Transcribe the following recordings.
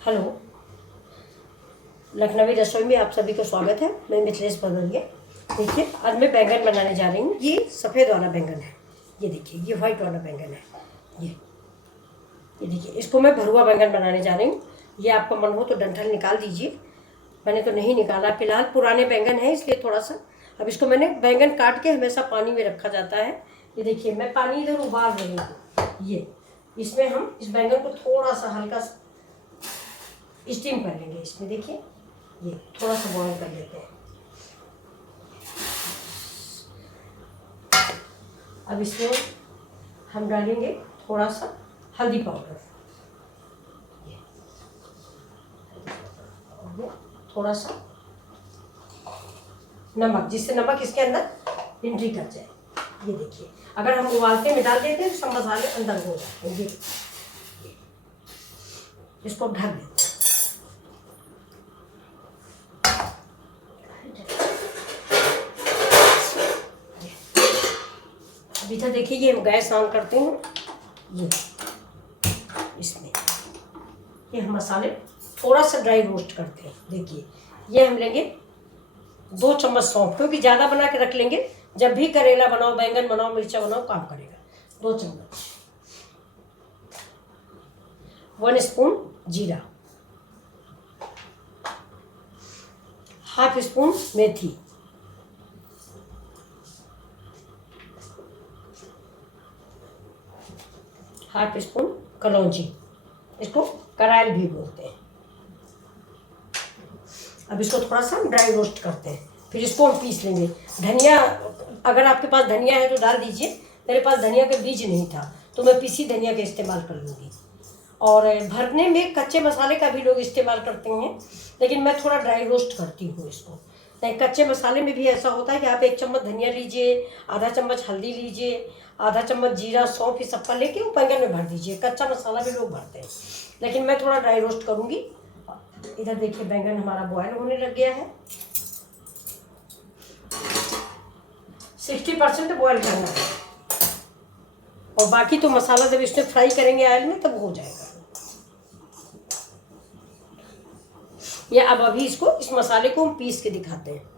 Hello, Lucknowi रसोई में आप सभी को स्वागत है। मैं मिथिलेश भदौरिया। देखिए, आज मैं बैंगन बनाने जा रही हूँ। ये सफ़ेद वाला बैंगन है। ये देखिए, ये वाइट वाला बैंगन है। ये देखिए, इसको मैं भरुआ बैंगन बनाने जा रही हूँ। ये आपका मन हो तो डंठल निकाल दीजिए। मैंने तो नहीं निकाला, फिलहाल पुराने बैंगन हैं इसलिए थोड़ा सा। अब इसको मैंने बैंगन काट के हमेशा पानी में रखा जाता है। ये देखिए, मैं पानी इधर उबाल रही हूँ। ये इसमें हम इस बैंगन को थोड़ा सा हल्का स्टीम कर लेंगे। इसमें देखिए, ये थोड़ा सा बॉईल कर लेते हैं। अब इसमें हम डालेंगे थोड़ा सा हल्दी पाउडर, थोड़ा सा नमक, जिससे नमक इसके अंदर एंट्री कर जाए। ये देखिए, अगर हम उबालते में डाल देते हैं तो सब मसाले अंदर हो जाते हैं। ये इसको ढक देते हैं। अभी तो देखिए, ये गैस ऑन करते हैं। ये इसमें ये हम मसाले थोड़ा सा ड्राई रोस्ट करते हैं। देखिए, ये हम लेंगे 2 चम्मच सौंफ, क्योंकि ज़्यादा बना के रख लेंगे, जब भी करेला बनाओ, बैंगन बनाओ, मिर्चा बनाओ, काम करेगा। 2 चम्मच। 1 स्पून जीरा, हाफ स्पून मेथी, हाफ स्पून कलौंजी, इसको करायल भी बोलते हैं। अब इसको थोड़ा सा ड्राई रोस्ट करते हैं, फिर इसको हम पीस लेंगे। धनिया, अगर आपके पास धनिया है तो डाल दीजिए। मेरे पास धनिया का बीज नहीं था तो मैं पीसी धनिया का इस्तेमाल कर लूँगी। और भरने में कच्चे मसाले का भी लोग इस्तेमाल करते हैं, लेकिन मैं थोड़ा ड्राई रोस्ट करती हूँ इसको। नहीं, कच्चे मसाले में भी ऐसा होता है कि आप 1 चम्मच धनिया लीजिए, आधा चम्मच हल्दी लीजिए, आधा चम्मच जीरा, सौंफ, ये सब लेके वो बैंगन में भर दीजिए। कच्चा मसाला भी लोग भरते हैं, लेकिन मैं थोड़ा ड्राई रोस्ट करूँगी। इधर देखिए, बैंगन हमारा बॉयल होने लग गया है। 60% बॉयल करना है, और बाकी तो मसाला जब इसमें फ्राई करेंगे ऑयल में तब हो जाएगा। या अब अभी इसको, इस मसाले को हम पीस के दिखाते हैं।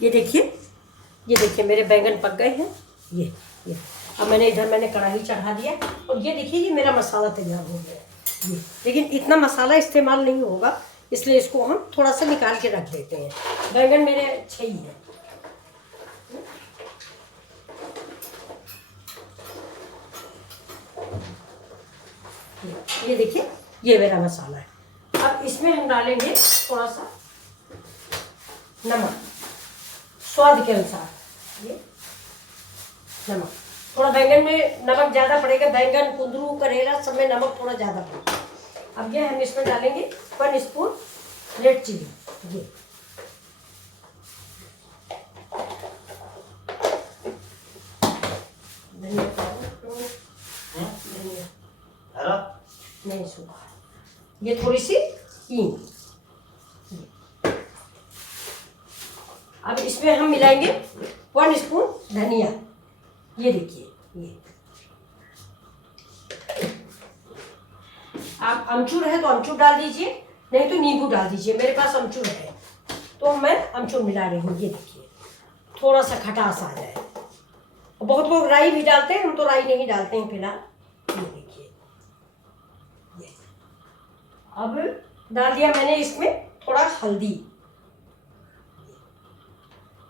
ये देखिए मेरे बैंगन पक गए हैं। ये अब मैंने कढ़ाई चढ़ा दिया, और ये देखिए, ये मेरा मसाला तैयार हो गया। ये लेकिन इतना मसाला इस्तेमाल नहीं होगा, इसलिए इसको हम थोड़ा सा निकाल के रख देते हैं। बैंगन मेरे अच्छे ही है। ये देखिए, ये मेरा मसाला है। अब इसमें हम डालेंगे थोड़ा सा नमक, स्वाद के अनुसार। ये नमक थोड़ा, बैंगन में नमक ज़्यादा पड़ेगा। बैंगन, कुंदरू, करेला सब में नमक थोड़ा ज़्यादा पड़ेगा। अब ये हम इसमें डालेंगे 1 स्पून रेड चिली। ये नहीं सूखा, ये थोड़ी सी हींग। अब इसमें हम मिलाएंगे 1 स्पून धनिया। ये देखिए, ये आप अमचूर है तो अमचूर डाल दीजिए, नहीं तो नींबू डाल दीजिए। मेरे पास अमचूर है तो मैं अमचूर मिला रही हूँ। ये देखिए, थोड़ा सा खटास आ जाए। बहुत लोग राई भी डालते हैं, हम तो राई नहीं डालते हैं फिलहाल। ये देखिए, ये अब डाल दिया मैंने इसमें थोड़ा हल्दी,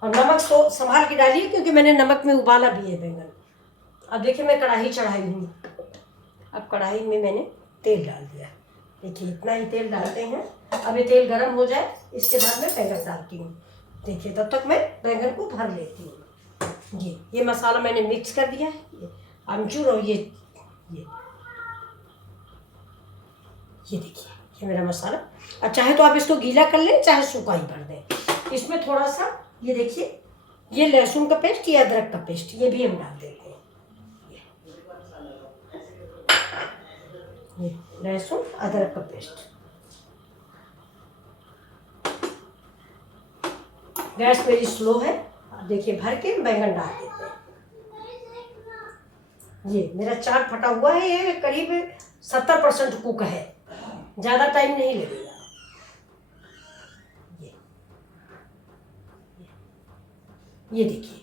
और नमक तो संभाल के डालिए, क्योंकि मैंने नमक में उबाला भी है बैंगन। अब देखिए, मैं कढ़ाई चढ़ाई हूँ। अब कढ़ाई में मैंने तेल डाल दिया। देखिए, इतना ही तेल डालते हैं। अब ये तेल गर्म हो जाए, इसके बाद मैं बैंगन डालती हूँ। देखिए, तब तक मैं बैंगन को भर लेती हूँ। ये मसाला मैंने मिक्स कर दिया है। ये अमचूर और ये देखिए, ये मेरा मसाला। अब चाहे तो आप इसको गीला कर लें, चाहे सूखा ही भर दें। इसमें थोड़ा सा, ये देखिए, ये लहसुन का पेस्ट, ये अदरक का पेस्ट, ये भी हम डाल देते हैं। ये लहसुन अदरक का पेस्ट। गैस मेरी स्लो है। अब देखिए, भर के बैंगन डाल देते हैं। ये मेरा चाट फटा हुआ है, ये करीब 70% कुक है, ज़्यादा टाइम नहीं लगेगा। ये देखिए,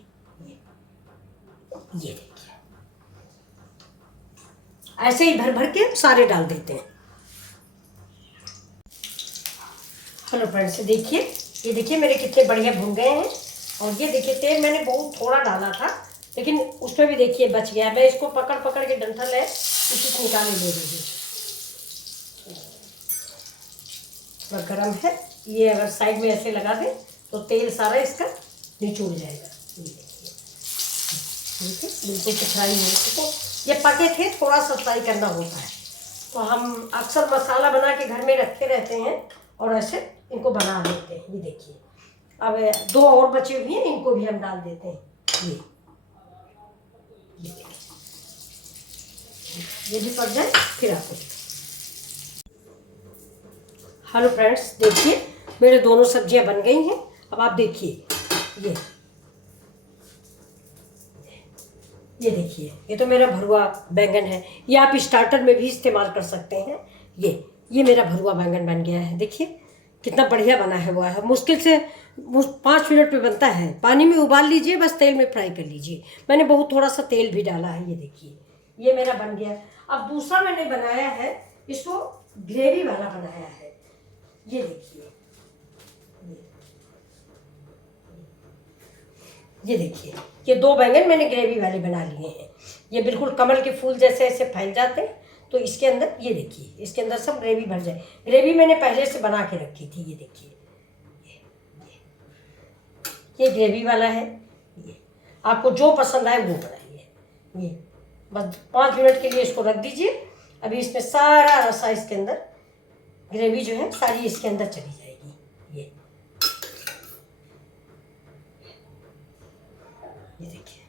ये देखिए, ऐसे ही भर भर के सारे डाल देते हैं। हेलो फ्रेंड्स, देखिए, ये देखिए मेरे कितने बढ़िया भुन गए हैं। और ये देखिए तेल मैंने बहुत थोड़ा डाला था, लेकिन उसमें भी देखिए बच गया। मैं इसको पकड़ पकड़ के डंठल है इसी निकाले ले रही हूँ। थोड़ा गर्म है, ये अगर साइड में ऐसे लगा दें तो तेल सारा इसका निचोड़ जाएगा। ये देखिए, देखिए बिल्कुल फ्राई हो चुके। ये पके थे, थोड़ा सा फ्राई करना होता है। तो हम अक्सर मसाला बना के घर में रखे रहते हैं और ऐसे इनको बना देते हैं। ये देखिए, अब 2 और बचे हुए हैं, इनको भी हम डाल देते हैं। ये देखिए, ये भी पक जाए फिर आपको। हेलो फ्रेंड्स, देखिए मेरे दोनों सब्जियां बन गई हैं। अब आप देखिए, ये देखिए, ये तो मेरा भरुआ बैंगन है। ये आप स्टार्टर में भी इस्तेमाल कर सकते हैं। ये मेरा भरुआ बैंगन बन गया है। देखिए कितना बढ़िया बना है हुआ है। मुश्किल से 5 मिनट में बनता है। पानी में उबाल लीजिए, बस तेल में फ्राई कर लीजिए। मैंने बहुत थोड़ा सा तेल भी डाला है। ये देखिए, ये मेरा बन गया। अब दूसरा मैंने बनाया है, इसको ग्रेवी वाला बनाया है। ये देखिए, ये देखिए, ये 2 बैंगन मैंने ग्रेवी वाले बना लिए हैं। ये बिल्कुल कमल के फूल जैसे ऐसे फैल जाते हैं। तो इसके अंदर ये देखिए, इसके अंदर सब ग्रेवी भर जाए। ग्रेवी मैंने पहले से बना के रखी थी। ये देखिए, ये ग्रेवी वाला है। ये आपको जो पसंद आए वो बनाइए। ये बस 5 मिनट के लिए इसको रख दीजिए। अभी इसमें सारा रसा, इसके अंदर ग्रेवी जो है सारी इसके अंदर चली जाएगी। ये देखिए,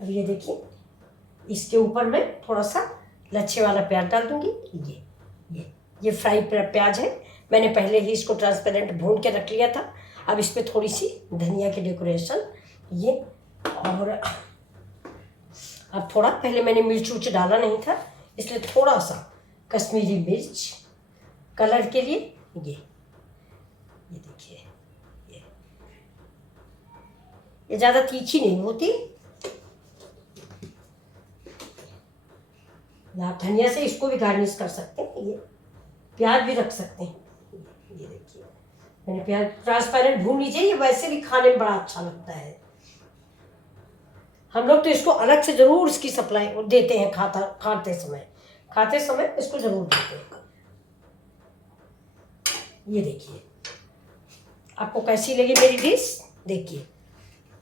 अब ये देखिए, इसके ऊपर मैं थोड़ा सा लच्छे वाला प्याज डाल दूंगी। ये फ्राई प्याज है। मैंने पहले ही इसको ट्रांसपेरेंट भून के रख लिया था। अब इस पर थोड़ी सी धनिया की डेकोरेशन, ये। और अब थोड़ा, पहले मैंने मिर्च उर्च डाला नहीं था, इसलिए थोड़ा सा कश्मीरी मिर्च कलर के लिए। ये देखिए, ये ज़्यादा तीखी नहीं होती। आप धनिया से इसको भी गार्निश कर सकते हैं। ये प्याज भी रख सकते हैं। ये देखिए, मैंने प्याज ट्रांसपेरेंट भून लीजिए। ये वैसे भी खाने में बड़ा अच्छा लगता है। हम लोग तो इसको अलग से ज़रूर इसकी सप्लाई देते हैं। खाते समय इसको ज़रूर देते हैं। ये देखिए, आपको कैसी लगी मेरी डिश? देखिए,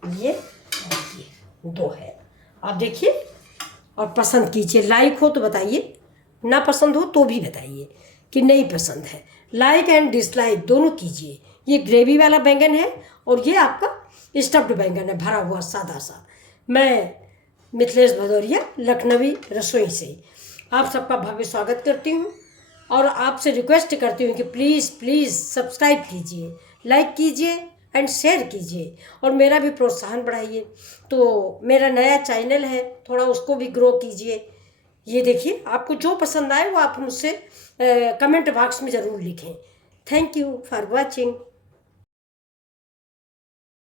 ये देखिए 2 है। आप देखिए और पसंद कीजिए। लाइक हो तो बताइए, ना पसंद हो तो भी बताइए कि नहीं पसंद है। लाइक एंड डिसलाइक दोनों कीजिए। ये ग्रेवी वाला बैंगन है और ये आपका स्टफ्ड बैंगन है, भरा हुआ सादा सा। मैं मिथिलेश भदौरिया, लखनवी रसोई से आप सबका भव्य स्वागत करती हूँ और आपसे रिक्वेस्ट करती हूँ कि प्लीज़ प्लीज़ सब्सक्राइब कीजिए, लाइक कीजिए एंड शेयर कीजिए और मेरा भी प्रोत्साहन बढ़ाइए। तो मेरा नया चैनल है, थोड़ा उसको भी ग्रो कीजिए। ये देखिए, आपको जो पसंद आए वो आप मुझसे कमेंट बॉक्स में ज़रूर लिखें। Thank you for watching.